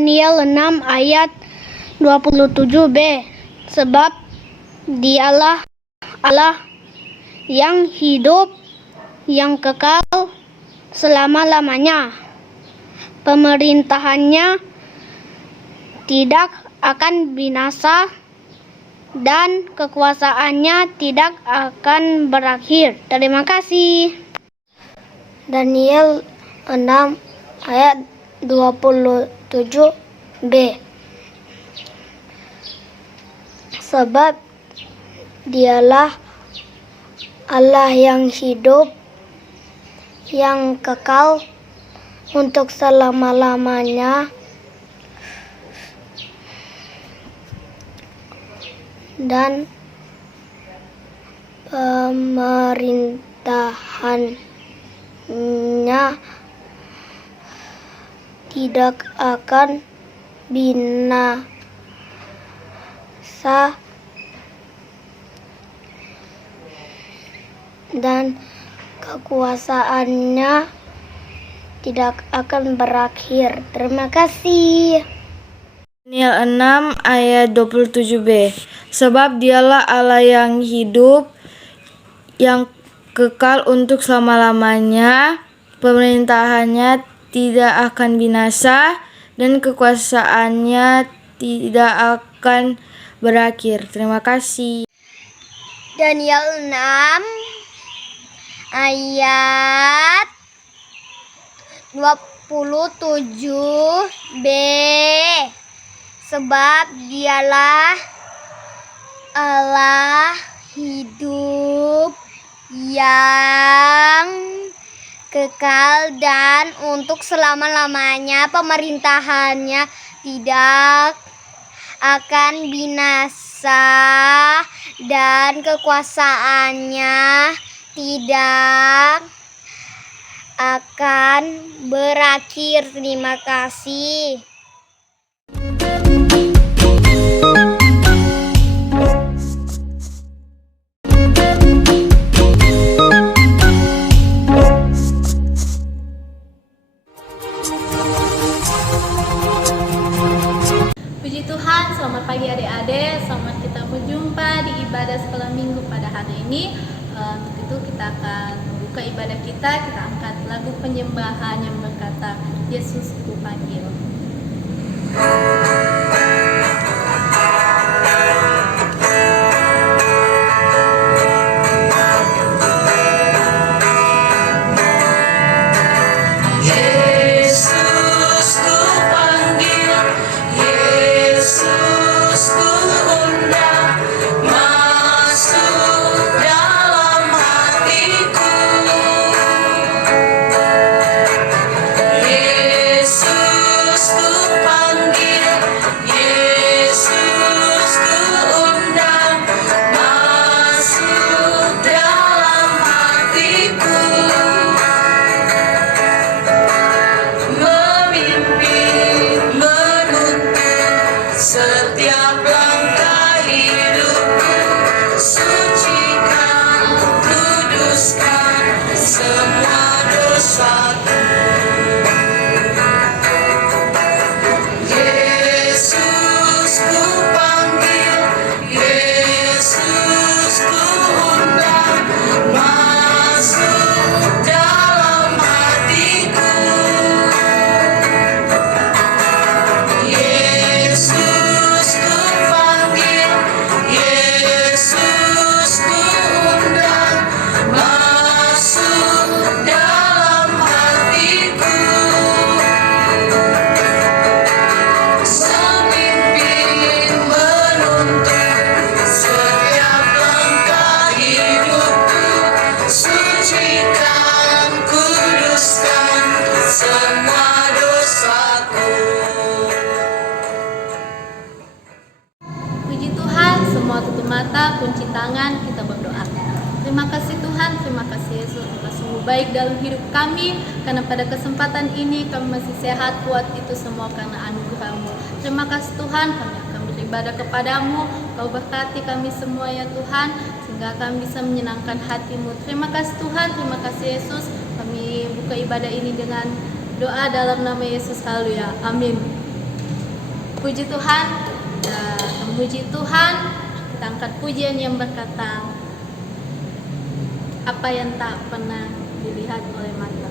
Daniel 6 ayat 27b. Sebab dialah Allah yang hidup, yang kekal selama-lamanya. Pemerintahannya tidak akan binasa dan kekuasaannya tidak akan berakhir. Terima kasih. Daniel 6 ayat 27b. Sebab dialah Allah yang hidup, yang kekal untuk selama-lamanya, dan pemerintahannya tidak akan binasa dan kekuasaannya tidak akan berakhir. Terima kasih. Daniel 6 ayat 27b. Sebab dialah Allah yang hidup, yang kekal untuk selama-lamanya, pemerintahannya tidak akan binasa dan kekuasaannya tidak akan berakhir. Terima kasih. Daniel 6 ayat 27b. Sebab dialah Allah hidup, yang kekal dan untuk selama-lamanya, pemerintahannya tidak akan binasa dan kekuasaannya tidak akan berakhir. Terima kasih. Puji Tuhan, selamat pagi adik-adik, selamat kita berjumpa di ibadah sekolah minggu pada hari ini. Untuk itu kita akan membuka ibadah kita angkat lagu penyembahan yang berkata, Yesus ku panggil. Tutup mata, kunci tangan, kita berdoa. Terima kasih Tuhan, terima kasih Yesus, Engkau sungguh baik dalam hidup kami, karena pada kesempatan ini kami masih sehat, kuat, itu semua karena anugerah-Mu. Terima kasih Tuhan, kami akan beribadah kepadamu, Kau berkati kami semua ya Tuhan, sehingga kami bisa menyenangkan hati-Mu. Terima kasih Tuhan, terima kasih Yesus, kami buka ibadah ini dengan doa dalam nama Yesus, haleluya, amin. Puji Tuhan, memuji Tuhan, kita angkat pujian yang berkata, apa yang tak pernah dilihat oleh mata.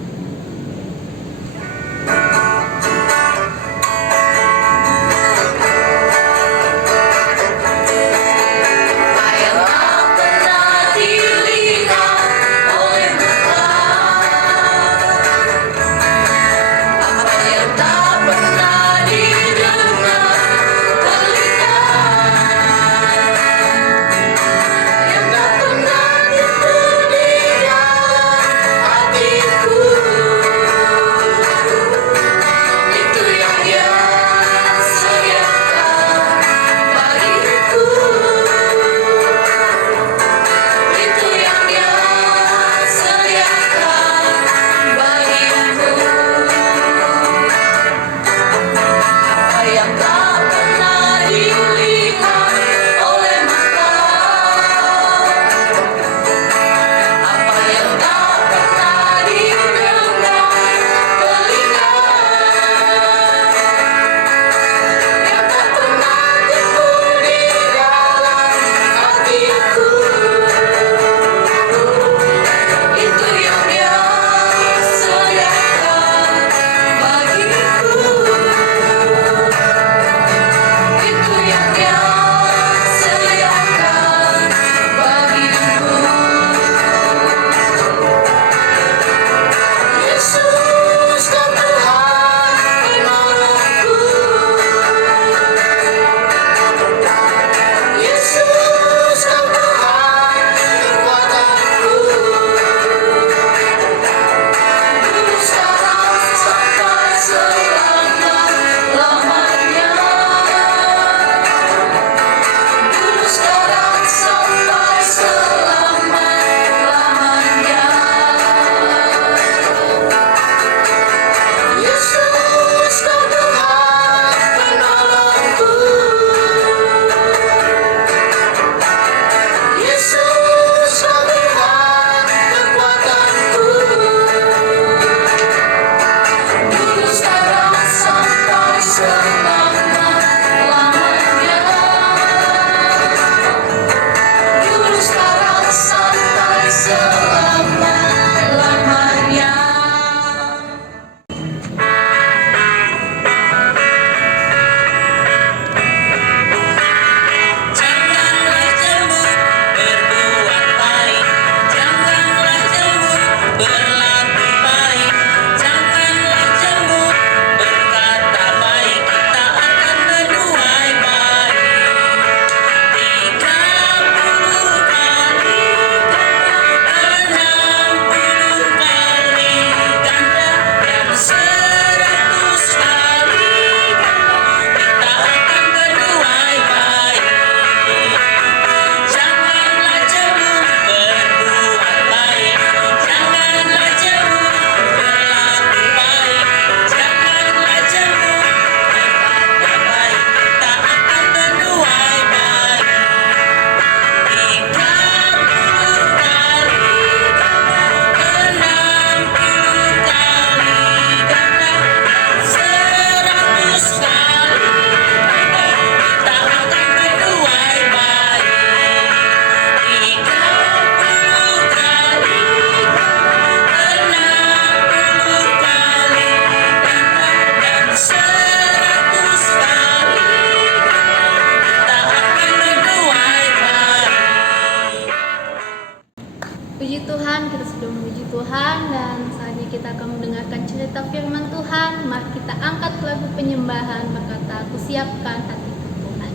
Puji Tuhan, kita sudah memuji Tuhan dan saatnya kita akan mendengarkan cerita firman Tuhan. Mari kita angkat lagu penyembahan berkata, aku siapkan hatiku Tuhan.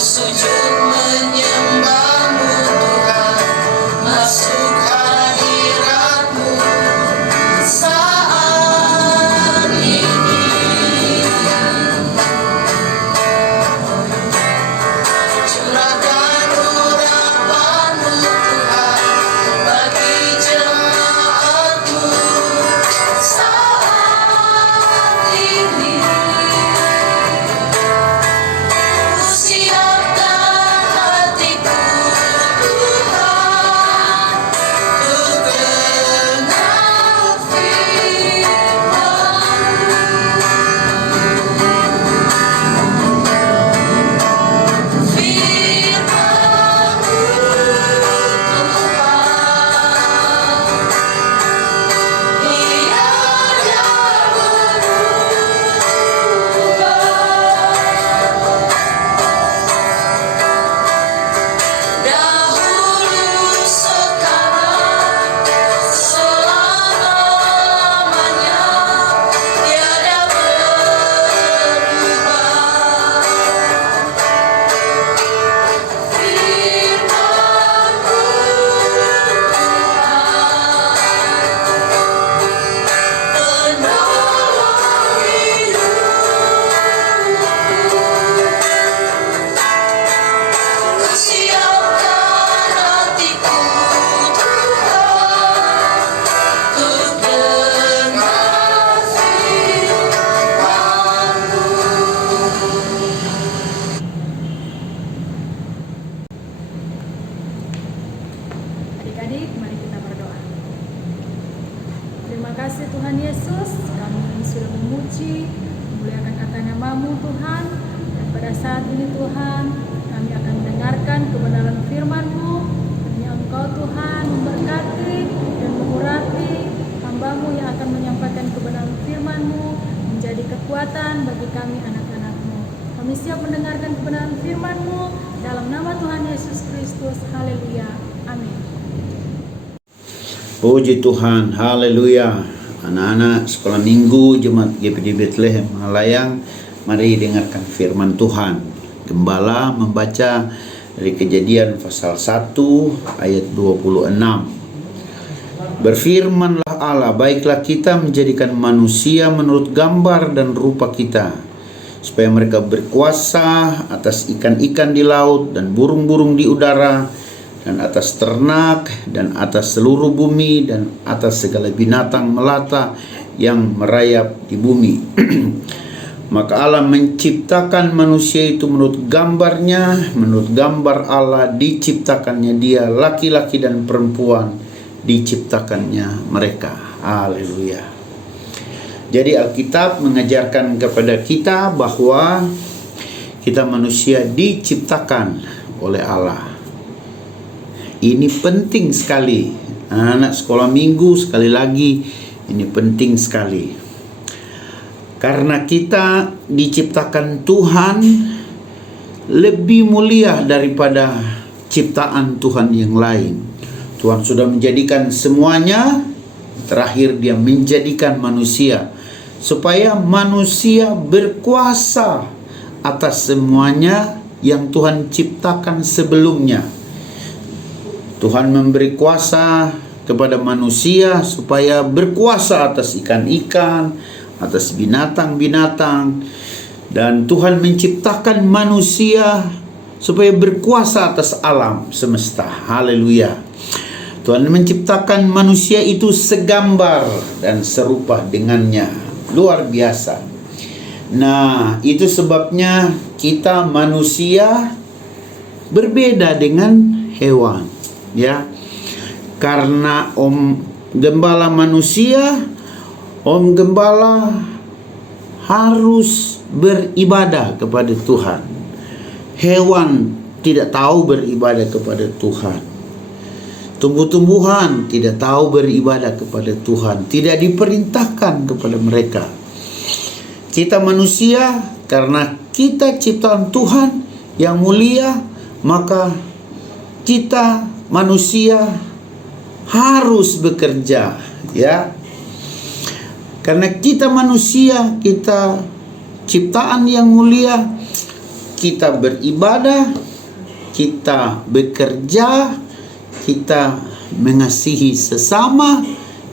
Sujud menyembahmu Tuhan. Terima kasih Tuhan Yesus, kami sudah memuji, memuliakan kata nama-Mu Tuhan. Dan pada saat ini Tuhan, kami akan mendengarkan kebenaran firman-Mu. Hanya Engkau Tuhan memberkati dan mengurapi hamba-Mu yang akan menyampaikan kebenaran firman-Mu, menjadi kekuatan bagi kami anak-anak-Mu. Kami siap mendengarkan kebenaran firman-Mu dalam nama Tuhan Yesus Kristus. Haleluya. Amin. Puji Tuhan, haleluya. Anak-anak sekolah minggu Jemaat GPD Bethlehem Malayang, mari dengarkan firman Tuhan. Gembala membaca dari Kejadian pasal 1 ayat 26. Berfirmanlah Allah, baiklah kita menjadikan manusia menurut gambar dan rupa kita, supaya mereka berkuasa atas ikan-ikan di laut dan burung-burung di udara, dan atas ternak, dan atas seluruh bumi, dan atas segala binatang melata yang merayap di bumi. Maka Allah menciptakan manusia itu menurut gambarnya, menurut gambar Allah diciptakannya dia, laki-laki dan perempuan diciptakannya mereka. Haleluya. Jadi Alkitab mengajarkan kepada kita bahwa kita manusia diciptakan oleh Allah. Ini penting sekali. Anak sekolah minggu, sekali lagi, ini penting sekali. Karena kita diciptakan Tuhan lebih mulia daripada ciptaan Tuhan yang lain. Tuhan sudah menjadikan semuanya, terakhir dia menjadikan manusia, supaya manusia berkuasa atas semuanya yang Tuhan ciptakan sebelumnya. Tuhan memberi kuasa kepada manusia supaya berkuasa atas ikan-ikan, atas binatang-binatang. Dan Tuhan menciptakan manusia supaya berkuasa atas alam semesta. Haleluya. Tuhan menciptakan manusia itu segambar dan serupa dengannya. Luar biasa. Nah, itu sebabnya kita manusia berbeda dengan hewan. Ya, karena Om Gembala manusia, Om Gembala harus beribadah kepada Tuhan. Hewan tidak tahu beribadah kepada Tuhan. Tumbuh-tumbuhan tidak tahu beribadah kepada Tuhan, tidak diperintahkan kepada mereka. Kita manusia, karena kita ciptaan Tuhan yang mulia, maka kita manusia harus bekerja, ya. Karena kita manusia, kita ciptaan yang mulia, kita beribadah, kita bekerja, kita mengasihi sesama,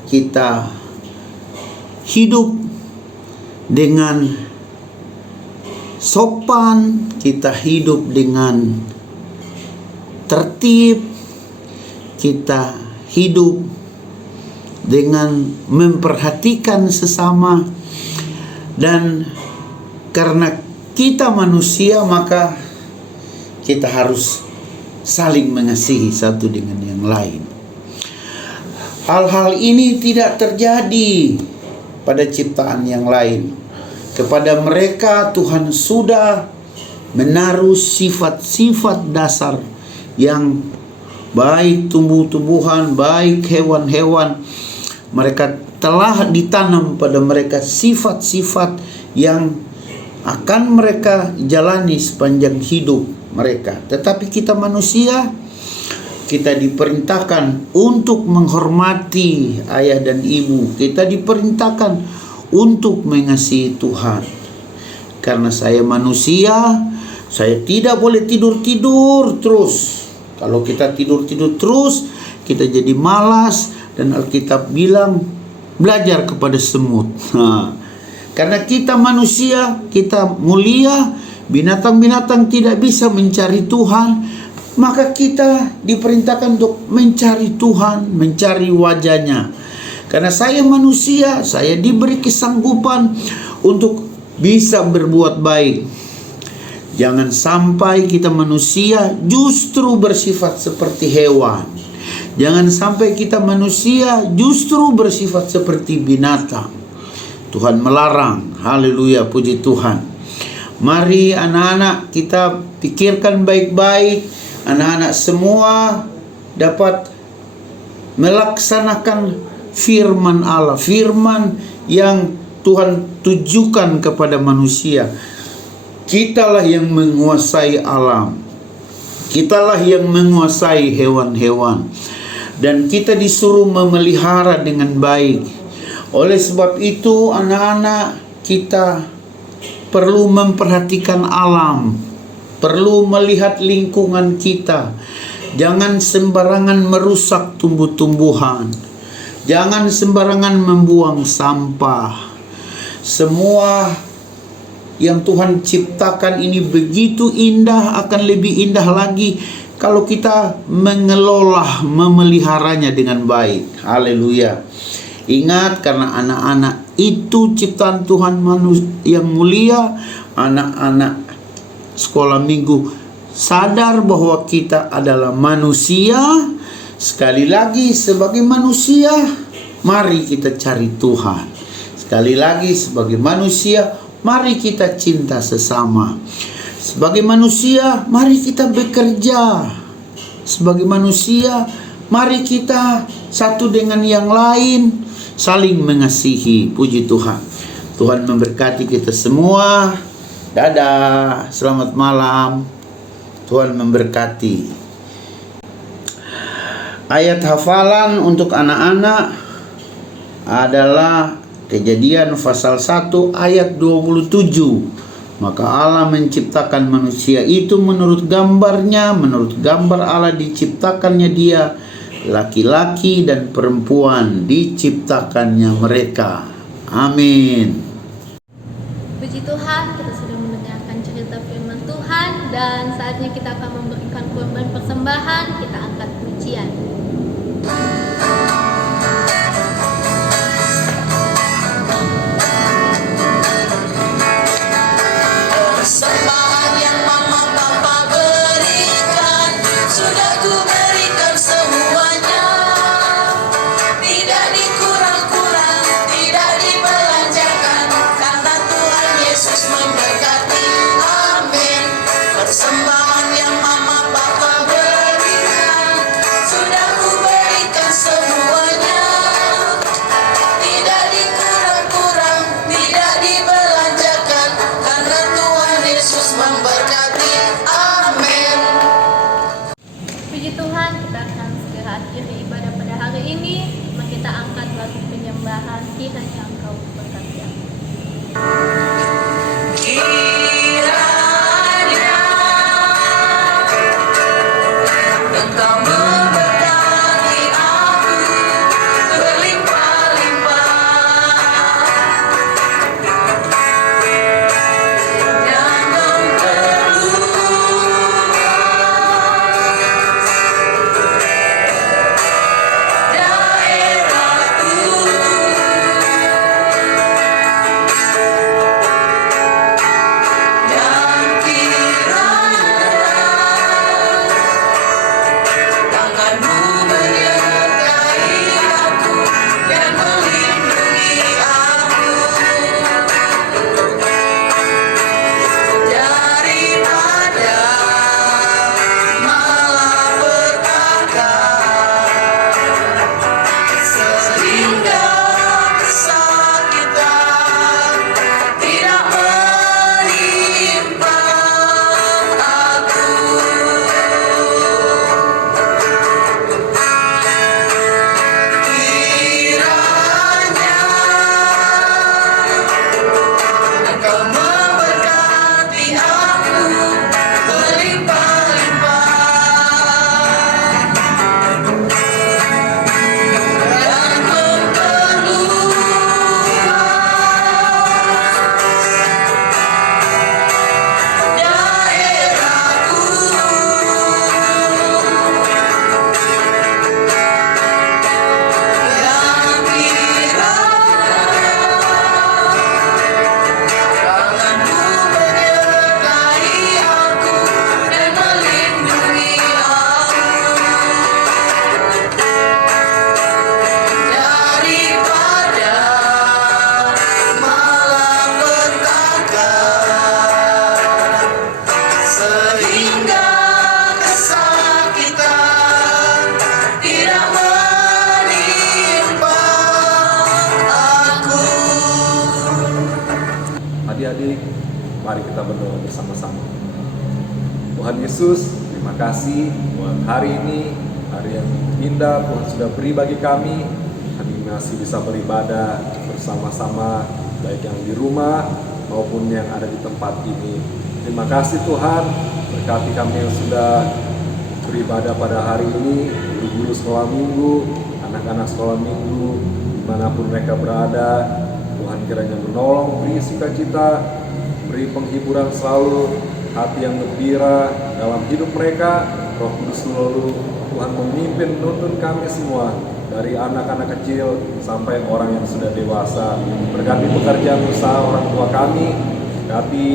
kita hidup dengan sopan, kita hidup dengan tertib, kita hidup dengan memperhatikan sesama. Dan karena kita manusia, maka kita harus saling mengasihi satu dengan yang lain. Hal-hal ini tidak terjadi pada ciptaan yang lain. Kepada mereka Tuhan sudah menaruh sifat-sifat dasar yang baik tumbuh-tumbuhan, baik hewan-hewan. Mereka telah ditanam pada mereka sifat-sifat yang akan mereka jalani sepanjang hidup mereka. Tetapi kita manusia, kita diperintahkan untuk menghormati ayah dan ibu. Kita diperintahkan untuk mengasihi Tuhan. Karena saya manusia, saya tidak boleh tidur-tidur terus. Kalau kita tidur-tidur terus, kita jadi malas. Dan Alkitab bilang, belajar kepada semut. Karena kita manusia, kita mulia, binatang-binatang tidak bisa mencari Tuhan, maka kita diperintahkan untuk mencari Tuhan, mencari wajahnya. Karena saya manusia, saya diberi kesanggupan untuk bisa berbuat baik. Jangan sampai kita manusia justru bersifat seperti hewan. Jangan sampai kita manusia justru bersifat seperti binatang. Tuhan melarang. Haleluya, puji Tuhan. Mari anak-anak kita pikirkan baik-baik. Anak-anak semua dapat melaksanakan firman Allah, firman yang Tuhan tujukan kepada manusia. Kitalah yang menguasai alam, kitalah yang menguasai hewan-hewan, dan kita disuruh memelihara dengan baik. Oleh sebab itu anak-anak kita perlu memperhatikan alam, perlu melihat lingkungan kita. Jangan sembarangan merusak tumbuh-tumbuhan. Jangan sembarangan membuang sampah. Semua yang Tuhan ciptakan ini begitu indah, akan lebih indah lagi kalau kita mengelola, memeliharanya dengan baik. Haleluya. Ingat, karena anak-anak itu ciptaan Tuhan yang mulia. Anak-anak sekolah minggu sadar bahwa kita adalah manusia. Sekali lagi, sebagai manusia, mari kita cari Tuhan. Sekali lagi, sebagai manusia, mari kita cinta sesama. Sebagai manusia, mari kita bekerja. Sebagai manusia, mari kita satu dengan yang lain, saling mengasihi. Puji Tuhan. Tuhan memberkati kita semua. Dadah, selamat malam. Tuhan memberkati. Ayat hafalan untuk anak-anak adalah Kejadian pasal 1 ayat 27. Maka Allah menciptakan manusia itu menurut gambarnya, menurut gambar Allah diciptakannya dia, laki-laki dan perempuan diciptakannya mereka. Amin. Puji Tuhan, kita sudah mendengarkan cerita firman Tuhan, dan saatnya kita akan memberikan korban persembahan. Kita angkat pujian. Persembahan yang mama papa berikan, sudah ku berikan semuanya. Tidak dikurang-kurang, tidak dibelanjakan, karena Tuhan Yesus memberkati. Amin. Persembahan yang mama papa berikan, sudah ku berikan semuanya. Tidak dikurang-kurang, tidak dibelanjakan, karena Tuhan Yesus memberkati. Amin. Puji Tuhan, kita akan segera akhiri ibadah pada hari ini. Mari kita angkat lagu penyembahan, kiranya Engkau berkati aku. Kiranya Engkau memberkati aku berlimpah-limpah, dan memperluas daerahku. terjadi. Mari kita berdoa bersama-sama. Tuhan Yesus, terima kasih buat hari ini, hari yang indah Tuhan sudah beri bagi kami. Kami masih bisa beribadah bersama-sama, baik yang di rumah maupun yang ada di tempat ini. Terima kasih Tuhan, berkati kami yang sudah beribadah pada hari ini, guru-guru sekolah minggu, anak-anak sekolah minggu, dimanapun mereka berada. Tuhan kiranya menolong, beri sukacita, beri penghiburan selalu, hati yang gembira dalam hidup mereka. Roh Kudus seluruh Tuhan memimpin, menuntun kami semua, dari anak-anak kecil sampai orang yang sudah dewasa. Berkati pekerjaan usaha orang tua kami, berkati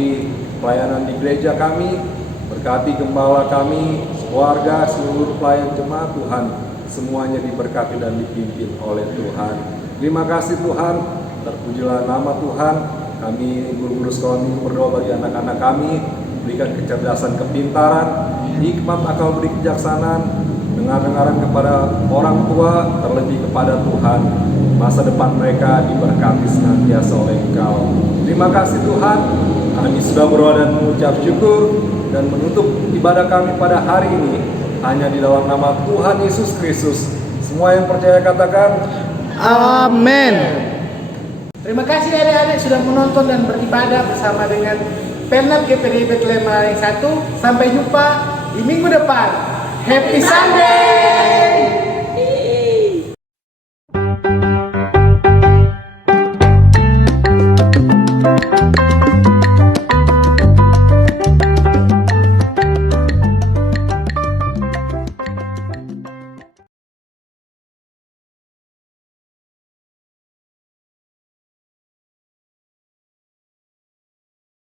pelayanan di gereja kami, berkati gembala kami, keluarga, seluruh pelayan jemaat Tuhan, semuanya diberkati dan dipimpin oleh Tuhan. Terima kasih Tuhan, terpujilah nama Tuhan. Kami guru-guru sekolah minggu berdoa bagi anak-anak kami, berikan kecerdasan, kepintaran, hikmat, akal budi kejaksanaan, dengar-dengaran kepada orang tua, terlebih kepada Tuhan. Masa depan mereka diberkati senantiasa oleh Engkau. Terima kasih Tuhan, kami sudah berdoa dan mengucap syukur dan menutup ibadah kami pada hari ini hanya di dalam nama Tuhan Yesus Kristus. Semua yang percaya katakan Amin. Terima kasih adik-adik sudah menonton dan beribadah bersama dengan Pemnat GPDI Bethlehem Malayang 1. Sampai jumpa di minggu depan. Happy Sunday.